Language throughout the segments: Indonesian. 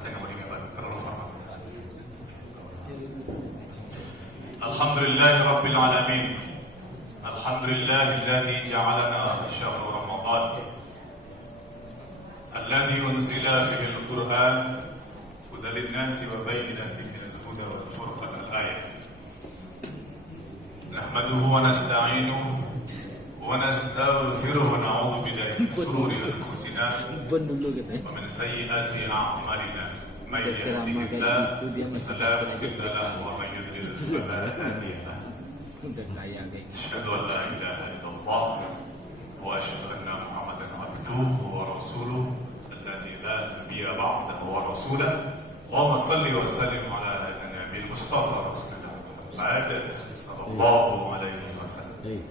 saya nggak mau diingat terlalu lama. Alhamdulillah Rabbil Alamin. Alhamdulillahilladzi ja'alana syahr Ramadan alladzi unzila fihi al-Qur'an hudan lin-nasi wa bayyinatin minal huda wal furqan al-ayah. Nahmaduhu wa nasta'inuhu wa nastaghfiruhu wa na'udzu billahi min shururi anfusina wa min sayyiati a'malina. May yahdihillahu fala mudilla lahu wa may yudlil fala hadiya lahu. Asyhadu an la ilaha illallah wa asyhadu anna Muhammadan abduhu wa rasuluhu alladzi la nabiyya ba'dahu wa rasulahu. Allahumma shalli wa sallim ala nabiyil mustafa rasulillah Muhammad sallallahu alaihi wasallam.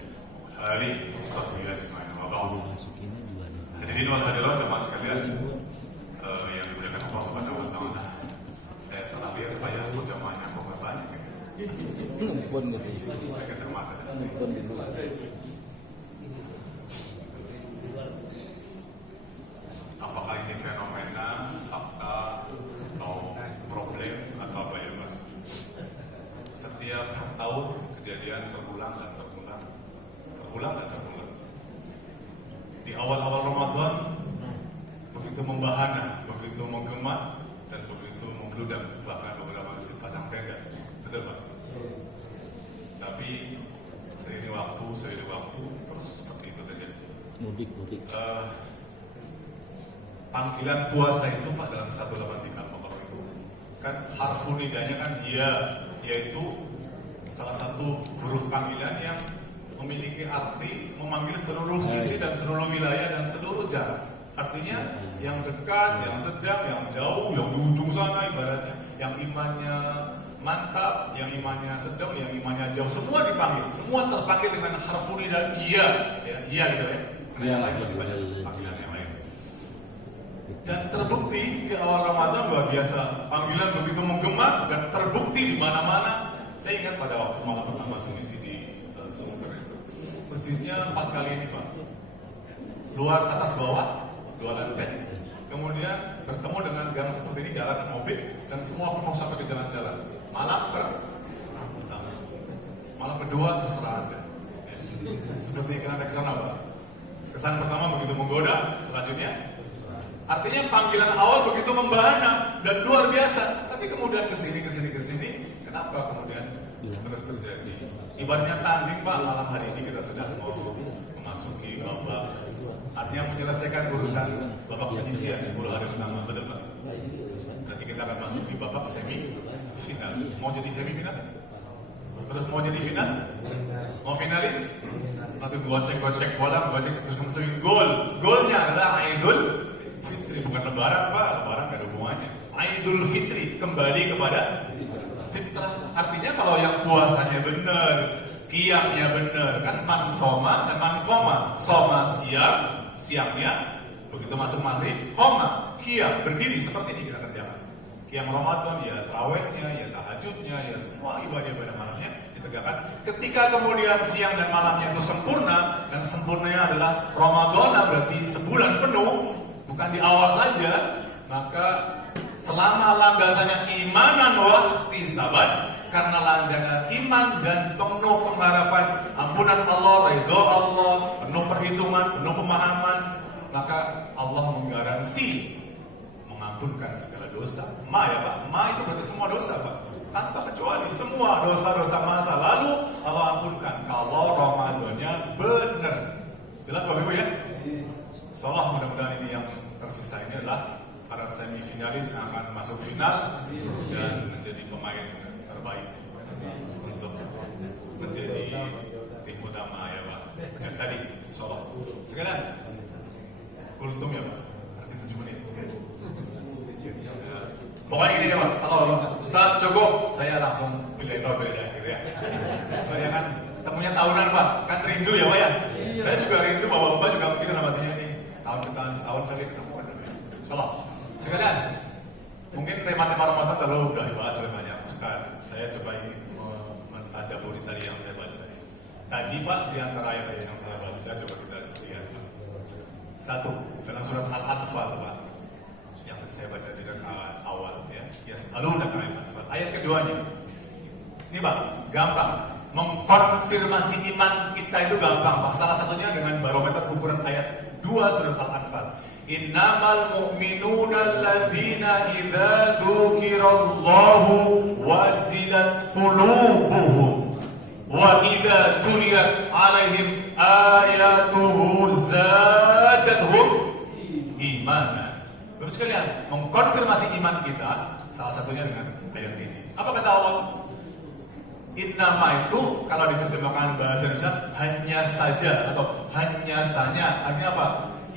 Hari sahbihi ajma'in wa ba'd. Hadirin wal hadirat jemaah sekalian yang dimuliakan Allah Subhanahu wa taala. Saya salah lihat Pak ya, jemaahnya kok banyak. Apakah ini fenomena, fakta, atau problem, atau apa ya Pak? Setiap tahun kejadian terulang dan terulang, terulang dan terulang. Di awal-awal Ramadan begitu membahana, begitu menggema, dan begitu membludak, bahkan beberapa kali pasang tenda. Betul Pak? Tapi seiring waktu terus seperti itu terjadi. Mudik. Panggilan puasa itu Pak dalam 183 Al-Baqarah itu kan harfu nidanya kan ya, yaitu salah satu huruf panggilan yang memiliki arti memanggil seluruh sisi dan seluruh wilayah dan seluruh jarak. Artinya yang dekat, yang sedang, yang jauh, yang di ujung sana ibaratnya, yang imannya mantap, yang imannya sedang, yang imannya jauh, semua dipanggil, semua terpanggil dengan harfu nida iya, iya gitu ya. Yang lain masih banyak panggilan yang lain. Dan terbukti di awal Ramadan luar biasa, panggilan begitu menggema dan terbukti di mana-mana. Saya ingat pada waktu malam pertama mengisi di Sumber itu, masjidnya 4 kali ini Pak, luar atas bawah 2 lantai, kemudian bertemu dengan gang seperti ini, jalan mobil, dan semua penuh sampai ke jalan-jalan. Malam pertama, malam kedua terserah Anda. Seperti iklan Rexona Pak. Kesan pertama begitu menggoda, selanjutnya artinya panggilan awal begitu membahana dan luar biasa. Tapi kemudian kesini, kenapa kemudian terus terjadi? Ibaratnya tanding Pak, malam hari ini kita sudah mau memasuki babak, artinya menyelesaikan urusan babak penyisian 10 hari pertama, betul Pak? Nanti kita akan masuk di babak semi final. Mau jadi semi final? Terus mau jadi final? Mau finalis? Nanti gocek bola, terus masukin gol. Golnya adalah Idul Fitri, bukan Lebaran Pak. Lebaran gak ada hubungannya. Idul Fitri, kembali kepada fitrah. Artinya kalau yang puasanya benar, qiyamnya benar, kan man soma dan man koma. Soma siangnya, begitu masuk maghrib, koma qiyam, berdiri seperti ini kita kerjakan. Qiyam Ramadan, ya tarawihnya, ya tahajudnya, ya semua ibadah-ibadah malamnya ditegakkan. Ketika kemudian siang dan malamnya itu sempurna, dan sempurnanya adalah Ramadan, berarti sebulan penuh, bukan di awal saja, maka selama landasannya imanan wa ihtisaban, karena landasannya iman dan penuh pengharapan ampunan Allah, ridho Allah, penuh perhitungan, penuh pemahaman, maka Allah menggaransi mengampunkan segala dosa. Ya Pak, itu berarti semua dosa Pak, tanpa kecuali semua dosa-dosa masa lalu Allah ampunkan kalau Ramadannya benar. Jelas Bapak Ibu ya? Insyaallah mudah-mudahan ini yang tersisa ini adalah para semifinalis yang akan masuk final dan menjadi pemain terbaik untuk menjadi tim utama ya Pak. Ya tadi insyaallah. Sekalian kultum ya Pak. Nanti 7 menit. Pokoknya gini ya Pak, kalau Ustaz cukup, saya langsung beda gitu ya. Saya kan temunya tahunan Pak, kan rindu ya Pak ya. Saya juga rindu, Bapak-bapak juga mungkin dalam hatinya nih, tahun ke tahun, setahun saya ketemu kan. Insyaallah. Sekalian, mungkin tema-tema Ramadan terlalu udah dibahas oleh banyak Ustaz. Saya coba ingin mentadaburi tadi yang saya baca. Tadi Pak, di antara ayat yang saya baca, coba kita lihat Pak. Satu, dalam surat Al-Anfal Pak, yang saya baca di awal yas'alunaka 'anil anfal. Ayat keduanya. Ini Pak, gampang. Mengkonfirmasi iman kita itu gampang Pak. Salah satunya dengan barometer ukuran ayat 2 surat Al-Anfal. Innamal mu'minuna alladzina idza dzukirallahu wajilat qulubuhum wa idza tuliyat 'alaihim ayatuhu zadatuhum imanan. Bapak sekalian, mengkonfirmasi iman kita salah satunya dengan ayat ini. Apa kata Allah? Innama itu kalau diterjemahkan bahasa Indonesia hanya saja atau hanya sanya, artinya apa?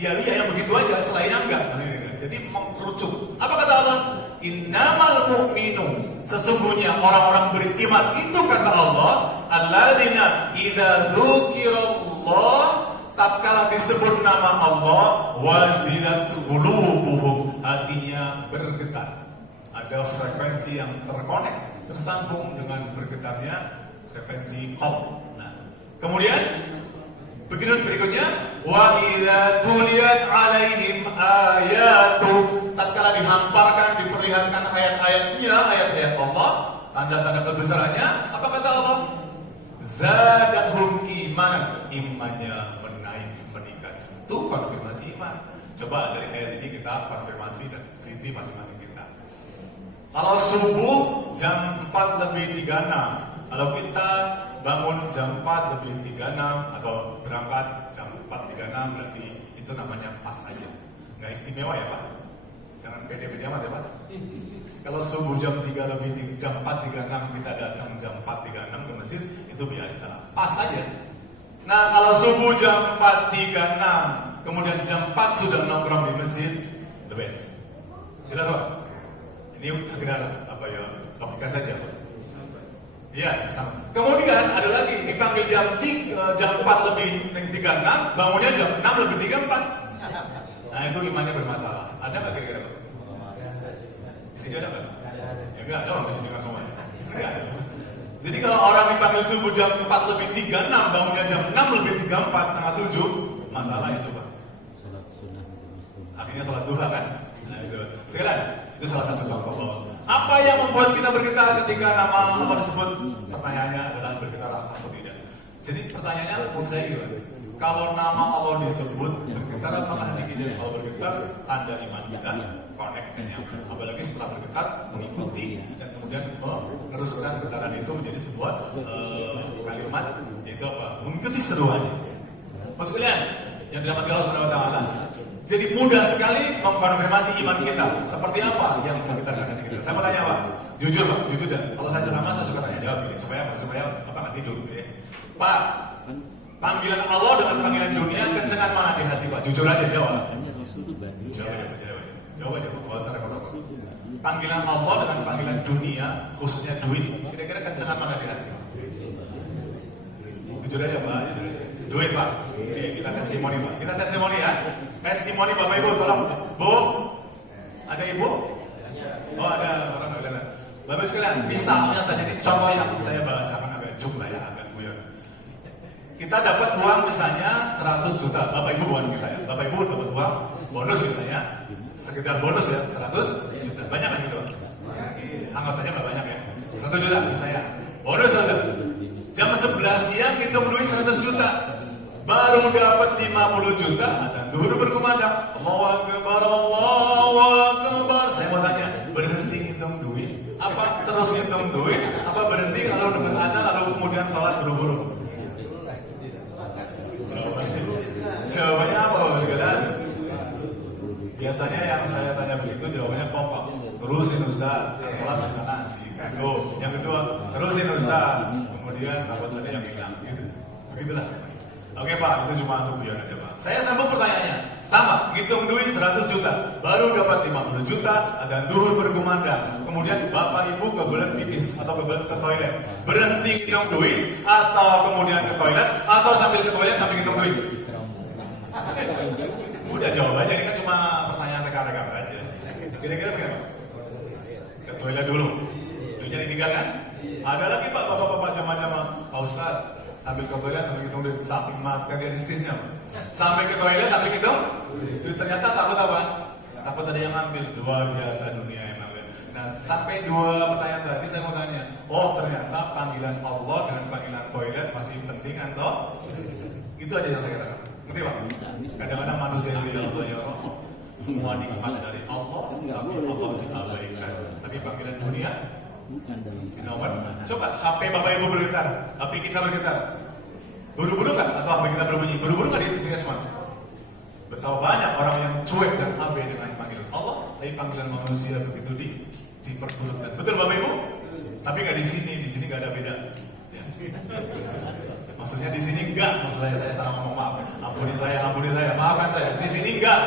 Ya iya yang begitu aja, selainnya enggak. Jadi mengkerucut. Apa kata Allah? Innamal mu'minun, sesungguhnya orang-orang beriman itu kata Allah, alladzina idza dzukirallah, tatkala disebut nama Allah, wajilat qulubuhum, hatinya bergetar. Ada frekuensi yang terkonek, tersambung dengan bergetarnya frekuensi qalb. Nah, kemudian begitu berikutnya, wa idza tuliyat 'alaihim ayatu, tatkala dihamparkan, diperlihatkan ayat-ayatnya, ayat-ayat Allah, tanda-tanda kebesarannya, apa kata Allah? Zadatuhum imanan, imannya menaik, meningkat. Itu konfirmasi iman. Coba dari ayat ini kita konfirmasi dan teliti masing-masing kita. Kalau subuh jam 4:36, kalau kita bangun jam 4:36 atau berangkat jam 4:36, berarti itu namanya pas aja. Nggak istimewa ya Pak? Jangan pede-pede amat ya Pak? Kalau subuh jam 4:36 kita datang jam 4:36 ke masjid, itu biasa, pas aja. Nah kalau subuh jam 4:36, kemudian jam 4 sudah nongkrong di masjid, the best. Jelas Pak? Ini sekedar apa ya, logika saja Pak. Iya, sama. Kemudian ada lagi dipanggil jam 4:36, bangunnya jam 6:34. Nah itu imannya bermasalah. Ada nggak kira-kira Pak? Di sini ada nggak? Ya nggak ada orang di sini kan semuanya. Nggak ada. Jadi kalau orang dipanggil subuh jam 4:36, bangunnya jam 6:34, setengah 7, masalah itu Pak. Akhirnya sholat duha kan? Nah itu. Sekalian, itu salah satu contoh bahwa apa yang membuat kita bergetar ketika nama Allah disebut? Pertanyaannya adalah bergetar atau tidak. Jadi pertanyaannya menurut saya gitu. Kalau nama Allah disebut, bergetar apakah hati kita? Kalau bergetar, tanda iman kita connect dengan. Apalagi setelah bergetar, mengikuti dan kemudian meneruskan getaran itu menjadi sebuah kalimat, yaitu apa? Mengikuti seruannya. Mas kalian yang dirahmati Allah Subhanahu wa taala. Jadi mudah sekali mengkonfirmasi iman kita. Seperti apa yang menggetarkan hati kita? Saya mau tanya Pak, jujur Pak, jujur dan kalau saya ceramah saya suka tanya jawab ini supaya apa nggak tidur gitu ya. Pak, panggilan Allah dengan panggilan dunia kencengan mana di hati Pak? Jujur aja jawab. Jawab aja Pak, kalau saya rekod. Panggilan Allah dengan panggilan dunia, khususnya duit, kira-kira kencengan mana di hati? Jujur aja Pak, duit Pak. Oke, kita testimoni Pak. Kita testimoni ya. Testimoni Bapak Ibu, tolong. Bu, ada Ibu? Oh ada orang nggak ada. Bapak sekalian, misalnya saja ini contoh yang saya bahasakan agak jumlah ya, agak guyon. Kita dapat uang misalnya 100 juta. Bapak Ibu bukan kita ya. Bapak Ibu dapat uang bonus misalnya, sekedar bonus ya 100 juta. Banyak nggak segitu? Anggap saja nggak banyak ya. 100 juta misalnya. Bonus saja. Jam 11 siang hitung duit 100 juta. Baru dapat 50 juta, dan dulu berkumandang. Allahu Akbar, Allahu Akbar. Saya mau tanya, berhenti hitung duit? Apa terus hitung duit? Apa berhenti kalau dengan adzan lalu kemudian sholat buru-buru? Jawabannya apa Bapak? Biasanya yang saya tanya begitu jawabannya kompak. Terusin Ustaz, sholat bisa nanti. Yang kedua, terusin Ustaz. Kemudian takut ada yang hilang gitu. Begitulah. Oke Pak, itu cuma untuk guyon aja Pak. Saya sambung pertanyaannya. Sama, ngitung duit 100 juta, baru dapat 50 juta, dan duhur berkumandang. Kemudian Bapak Ibu kebelet pipis atau kebelet ke toilet. Berhenti ngitung duit, atau kemudian ke toilet, atau sambil ke toilet sambil ngitung duit. Udah jawabannya, ini kan cuma pertanyaan rekan-rekan saja. Kira-kira bagaimana? Ke toilet dulu. Duitnya ditinggalkan. Ada lagi Pak, bapak-bapak jamaah-jamaah. Pak Ustaz, sambil ke toilet sambil hitung duit, saking materialistisnya. Sampai ke toilet sambil hitung duit, ternyata takut apa? Takut ada yang ngambil. Luar biasa dunia yang ngambil. Nah, sampai 2 pertanyaan tadi saya mau tanya. Oh, ternyata panggilan Allah dengan panggilan toilet masih penting atau? Itu aja yang saya katakan. Ngerti Pak? Kadang-kadang manusia itu ya Allah, semua nikmat dari Allah, tapi Allah diabaikan. Tapi panggilan dunia, nomor. Coba HP Bapak Ibu bergetar, HP kita bergetar. Buru-buru nggak? Atau HP kita berbunyi? Buru-buru nggak di respon? Betapa banyak orang yang cuek dan abai dengan panggilan Allah, tapi panggilan manusia begitu diperturutkan. Betul Bapak Ibu? Tapi nggak di sini nggak ada beda. Ya. Maksudnya di sini enggak, maksudnya saya salah ngomong, maaf. Ampuni saya, maafkan saya. Di sini enggak.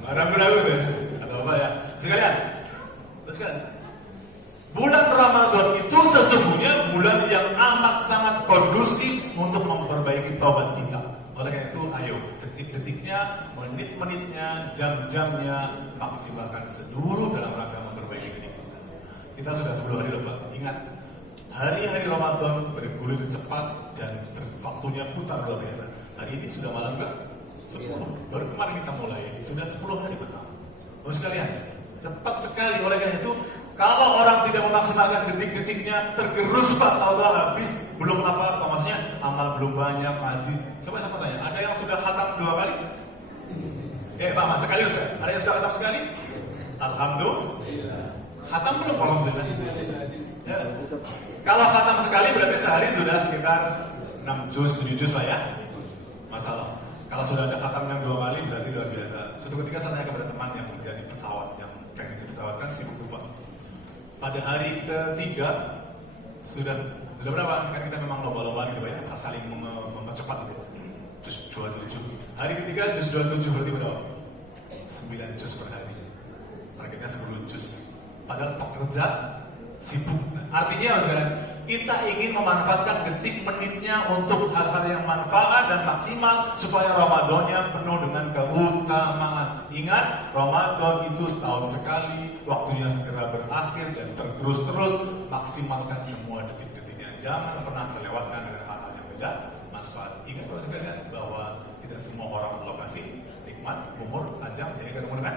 Nggak ragu-ragu ya. Kata Bapak ya. Sekalian. Bulan Ramadan itu sesungguhnya bulan yang amat sangat kondusif untuk memperbaiki taubat kita. Oleh karena itu, ayo detik-detiknya, menit-menitnya, jam-jamnya maksimalkan seluruh dalam rangka memperbaiki diri kita. Kita sudah 10 hari loh Pak. Ingat, hari-hari Ramadan bergulir cepat dan waktunya putar luar biasa. Hari ini sudah malam berapa? 10. Baru kemarin kita mulai, sudah 10 hari pertama. Terus sekalian, cepat sekali. Oleh karena itu, kalau orang tidak memaksimalkan detik-detiknya, tergerus Pak, tahu-tahu habis, belum apa-apa, maksudnya amal belum banyak, ngaji. Coba saya tanya, ada yang sudah khatam 2 kali? Pak, sekali Ustaz. Ada yang sudah khatam sekali? Alhamdulillah. Khatam belum Alhamdulillah. Ya. Kalau khatam sekali berarti sehari sudah sekitar 6 juz, 7 juz Pak ya? Masalah. Kalau sudah ada khatam yang 2 kali berarti luar biasa. Suatu ketika saya tanya kepada teman yang kerja di pesawat, yang teknisi pesawat kan sibuk tuh Pak. Pada hari ketiga sudah berapa? Kan kita memang lomba-lomba gitu Pak ya, saling mempercepat gitu. Juz 27. Hari ketiga juz 27 berarti berapa? 9 juz per hari. Targetnya 10 juz. Padahal pekerja sibuk. Artinya sekarang kita ingin memanfaatkan detik menitnya untuk hal-hal yang manfaat dan maksimal supaya Ramadannya penuh dengan keutamaan. Ingat, Ramadan itu setahun sekali, waktunya segera berakhir dan terus maksimalkan semua detik-detiknya. Jangan pernah terlewatkan dengan hal-hal yang tidak manfaat. Ingat Bapak sekalian bahwa tidak semua orang berlokasi nikmat umur panjang sehingga ketemu dengan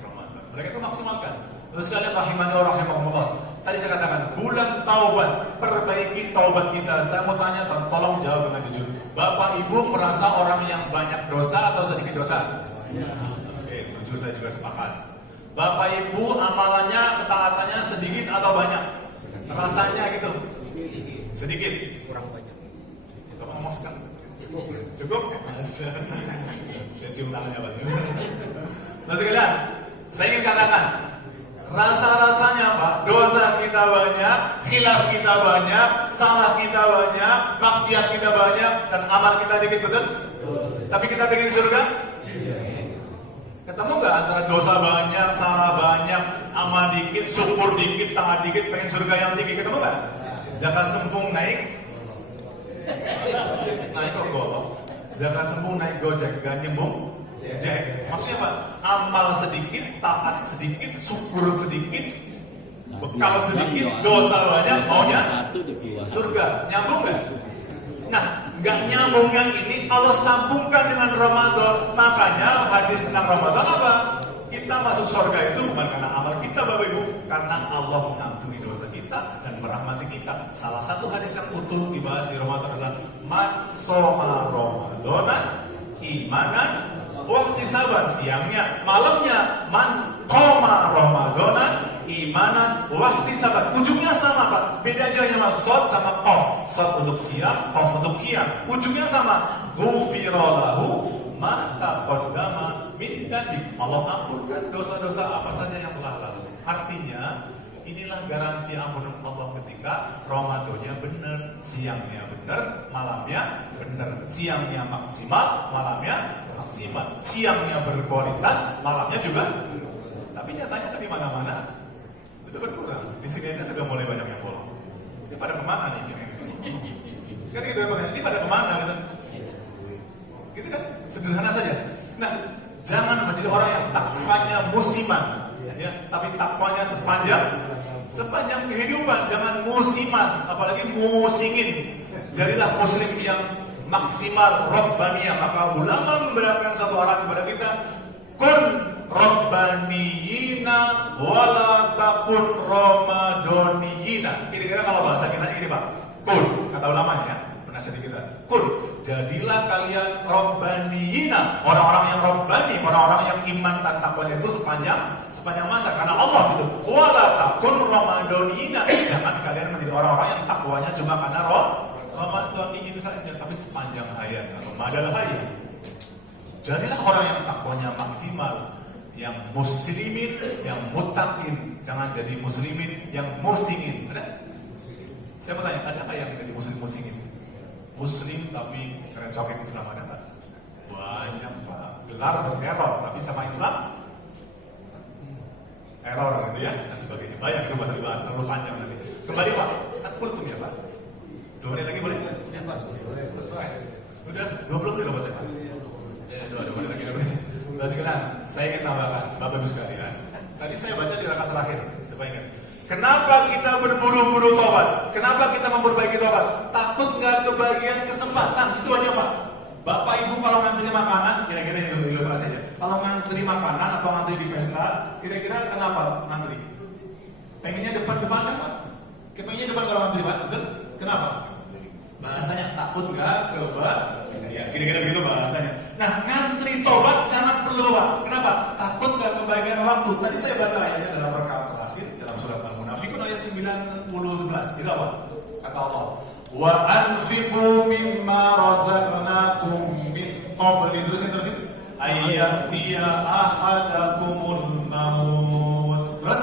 Ramadan. Mereka itu maksimalkan. Terus sekalian rahimani wa rahimakumullah. Tadi saya katakan bulan taubat, perbaiki taubat kita. Saya mau tanya, tolong jawab dengan jujur. Bapak Ibu merasa orang yang banyak dosa atau sedikit dosa? Oke, setuju, saya juga sepakat. Bapak Ibu amalannya, ketaatannya sedikit atau banyak? Rasanya gitu. Sedikit. Kurang banyak. Bapak ngomong sekali. Cukup? Saya cium tangannya Pak. Nah sekalian, saya ingin katakan, rasa-rasanya Pak, dosa kita banyak, khilaf kita banyak, salah kita banyak, maksiat kita banyak, dan amal kita dikit, betul? Tapi kita pengen surga? Ketemu nggak antara dosa banyak, salah banyak, amal dikit, syukur dikit, taat dikit, pengen surga yang tinggi, ketemu nggak? Jaka sembung naik kok golok. Jaka sembung naik gojek, gak nyembung Jack. Maksudnya Pak, amal sedikit, taat sedikit, syukur sedikit, bekal sedikit, dosa banyak, maunya surga. Nyambung nggak? Nah, nggak nyambungnya ini Allah sambungkan dengan Ramadan. Makanya hadis tentang Ramadan apa? Kita masuk surga itu bukan karena amal kita Bapak Ibu, karena Allah mengampuni dosa kita dan merahmati kita. Salah satu hadis yang utuh dibahas di Ramadan adalah man shoma Ramadan imanan waktu saban, siangnya, malamnya, man qoma Ramadan imanan waktu saban. Ujungnya sama Pak, beda aja hanya sod sama qaf. Sod untuk siang, qaf untuk qiyam. Ujungnya sama. Ghufira lahu ma taqaddama min dhanbi. Allah ampunkan dosa-dosa apa saja yang telah lalu. Artinya, inilah garansi ampunan Allah ketika Ramadannya benar, siangnya benar, malamnya benar. Siangnya maksimal, malamnya maksimal. Siangnya berkualitas, malamnya juga. Tapi nyatanya di mana-mana sudah berkurang. Di sini aja sudah mulai banyak yang bolong. Ini pada kemana nih? Kan gitu ya Pak. Ini pada kemana gitu? Gitu kan? Sederhana saja. Nah, jangan menjadi orang yang takwanya musiman, ya, tapi takwanya sepanjang kehidupan. Jangan musiman, apalagi musingin. Jadilah muslim yang maksimal Rabbaniyah. Maka ulama membedakan satu orang kepada kita, kun Rabbaniyina wala takun ramadoniyina. Kira-kira kalau bahasa kita ini Pak, kun, kata ulamanya ya, penasihat kita. Kun, jadilah kalian robbaniyina, orang-orang yang robbani, orang-orang yang iman dan takwanya itu sepanjang masa, karena Allah gitu. Wala takun ramadoniyina, jangan kalian menjadi orang-orang yang takwanya cuma karena Ramadan itu saja, tapi sepanjang hayat atau madal hayat. Jadilah orang yang takwanya maksimal, yang muslimin, yang mutakin. Jangan jadi muslimin yang musingin. Ada? Saya mau tanya, ada nggak yang jadi muslim-musingin? Muslim tapi keren coket Islam, ada nggak? Banyak Pak. Gelar bererror, tapi sama Islam error gitu ya, dan sebagainya. Banyak itu bahasa dibahas terlalu panjang nanti. Kembali Pak, kan kultum ya Pak. 2 menit lagi boleh? Udah 20 menit loh Pak saya. Dua menit lagi. Bapak sekalian, saya ingin tambahkan, Bapak Ibu sekalian. Tadi saya baca di rakaat terakhir, coba ingat. Kenapa kita berburu-buru tobat? Kenapa kita memperbaiki tobat? Takut nggak kebagian kesempatan? Itu aja Pak. Bapak Ibu kalau ngantri makanan, kira-kira ini ilustrasi aja. Kalau ngantri makanan atau ngantri di pesta, kira-kira kenapa ngantri? Pengennya depan-depan kan Pak? Pengennya depan kalau ngantri Pak, betul? Kenapa? Bahasanya takut nggak kebagian? Ya, kira-kira begitu bahasanya. Nah, ngantri tobat sangat perlu Pak. Kenapa? Takut nggak kebagian waktu. Tadi saya baca ayatnya dalam rakaat terakhir dalam surat Al-Munafiqun ayat 90-11. Itu apa? Kata Allah, wa anfiqu mimma razaqnakum min qabli, terusin ayyatiya ahadakumul maut. Terus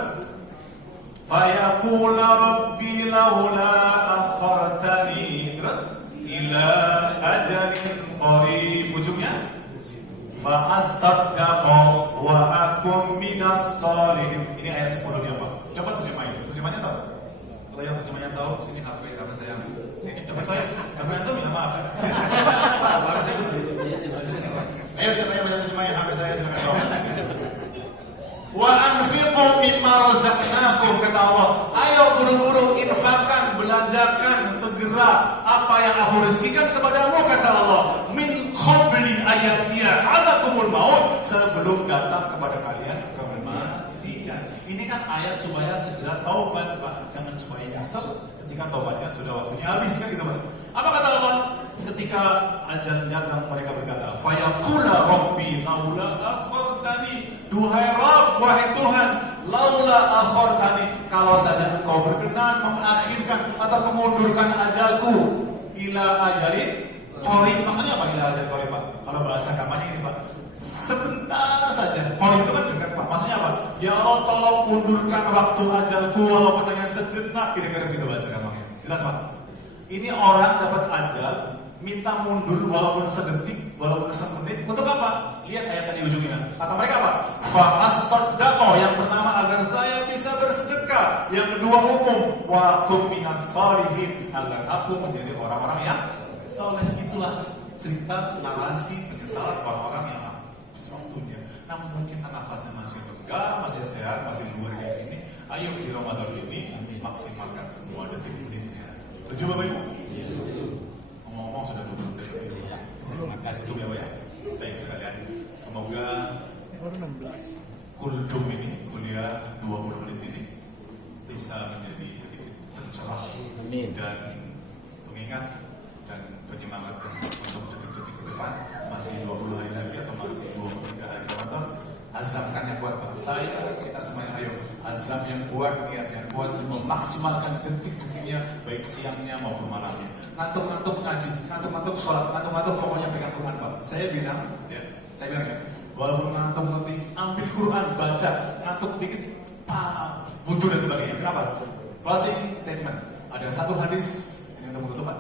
fayaqula rabbi laula akhartani, terus ila ajalin qarib, ujungnya fa asaddaqa wa akum minas shalihin. Ini ayat 10-nya Pak. Coba terjemahin. Terjemahannya tahu? Kalau yang terjemahannya tahu, sini HP karena saya sini HP saya. HP antum ya, maaf. Salah, saya dulu. Ayo saya tanya baca terjemahannya HP saya, silakan tahu. Wa anfiqu mimma razaqnakum, kata Allah. Ayo buru-buru infakkan, belanjakan segera apa yang aku rezekikan kepadamu, kata Allah. Min qabli ayatiya hadakumul maut, sebelum datang kepada kalian kematian. Ini kan ayat supaya segera taubat Pak, jangan supaya nyesel ketika taubatnya sudah waktunya habis kan gitu Pak. Apa kata Allah? Ketika ajal datang mereka berkata, fayaqula rabbi laula akhartani, duhai Rabb, wahai Tuhan, laula akhartani, kalau saja engkau berkenan mengakhirkan atau memundurkan ajalku, ila ajalin qarib. Maksudnya apa ila ajalin qarib Pak? Kalau bahasa kampanye ini Pak, sebentar saja. Qarib itu kan dekat Pak. Maksudnya apa? Ya Allah, tolong mundurkan waktu ajalku walaupun hanya sejenak, kira-kira gitu bahasa kampanye. Jelas Pak? Ini orang dapat ajal, minta mundur walaupun sedetik, walaupun semenit, untuk apa? Lihat ayat tadi ujungnya. Kata mereka apa? Fa'as-saddaqo, yang pertama agar saya bisa bersedekah. Yang kedua umum, wa kum minas shalihin, agar aku menjadi orang-orang yang saleh. Itulah cerita narasi penyesalan orang-orang yang habis waktunya. Namun mungkin nafasnya masih lega, masih sehat, masih luar kayak ini. Ayo di Ramadan ini maksimalkan semua detik-detiknya. Setuju Bapak Ibu? Ngomong sudah 20 menit. Terima kasih ya Pak ya. Baik sekalian, semoga Kuldum ini, kuliah 20 menit ini bisa menjadi sedikit pencerah dan pengingat dan penyemangat untuk detik-detik ke depan. Masih 20 hari lagi atau masih 23 hari Ramadan. Azamkan yang kuat Pak. Saya, kita semuanya ayo azam yang kuat, niat yang kuat, memaksimalkan detik-detiknya, baik siangnya maupun malamnya. Ngantuk-ngantuk ngaji, ngantuk-ngantuk sholat, ngantuk-ngantuk pokoknya pegang Quran Pak. Saya bilang ya, walaupun ngantuk nanti ambil Quran, baca, ngantuk dikit, butuh dan sebagainya. Kenapa? Closing statement. Ada satu hadis yang untuk penutupan.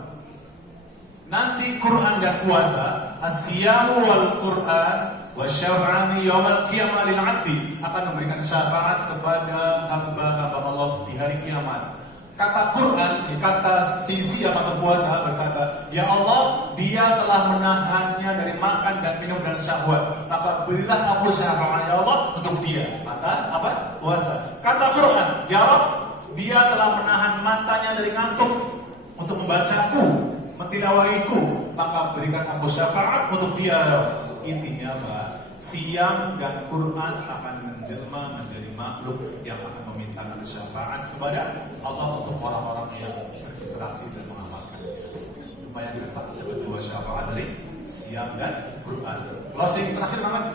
Nanti Quran dan puasa, asyamu wal Quran wa syafa'ani yaumal qiyamah lil 'abdi, akan memberikan syafaat kepada hamba-hamba Allah di hari kiamat. Kata Quran, kata sisi yang berpuasa berkata, ya Allah, dia telah menahannya dari makan dan minum dan syahwat, maka berilah aku syafaat ya Allah untuk dia. Mata apa? Puasa. Kata Quran, ya Allah, dia telah menahan matanya dari ngantuk untuk membacaku, mentilawahiku, maka berikan aku syafaat untuk dia. Intinya Pak, siang dan Quran akan menjelma menjadi makhluk yang akan memintakan syafaat kepada Allah untuk orang-orang yang berinteraksi dan mengamalkan. Lumayan dapat dua syafaat dari siang dan Quran. Closing terakhir banget.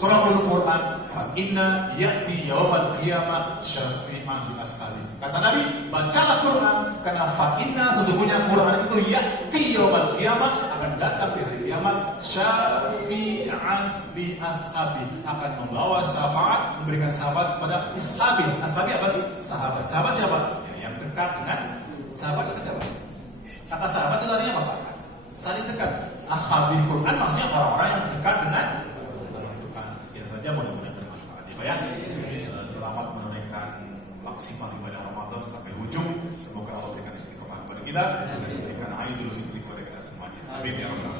Qura'ul Quran fa inna ya'ti yaumal qiyamah syafi'an li ashabi. Kata Nabi, bacalah Quran karena fa inna sesungguhnya Quran itu ya'ti yaumal qiyamah akan datang di hari kiamat syafi'an li ashabi, akan membawa syafaat, memberikan syafaat kepada ashabi. Ashabi apa sih? Sahabat. Sahabat siapa? Ya, yang dekat dengan sahabat dekat apa? Kata sahabat itu artinya apa? Saling dekat. Ashabi Quran maksudnya orang-orang yang dekat dengan Al-Quran. Sekian saja, mudah-mudahan bermanfaat ya. Selamat menunaikan maksimal ibadah Ramadan sampai ujung. Semoga Allah berikan istiqomah kepada kita dan berikan Idul Fitri kepada kita semuanya. Amin ya rabbal alamin.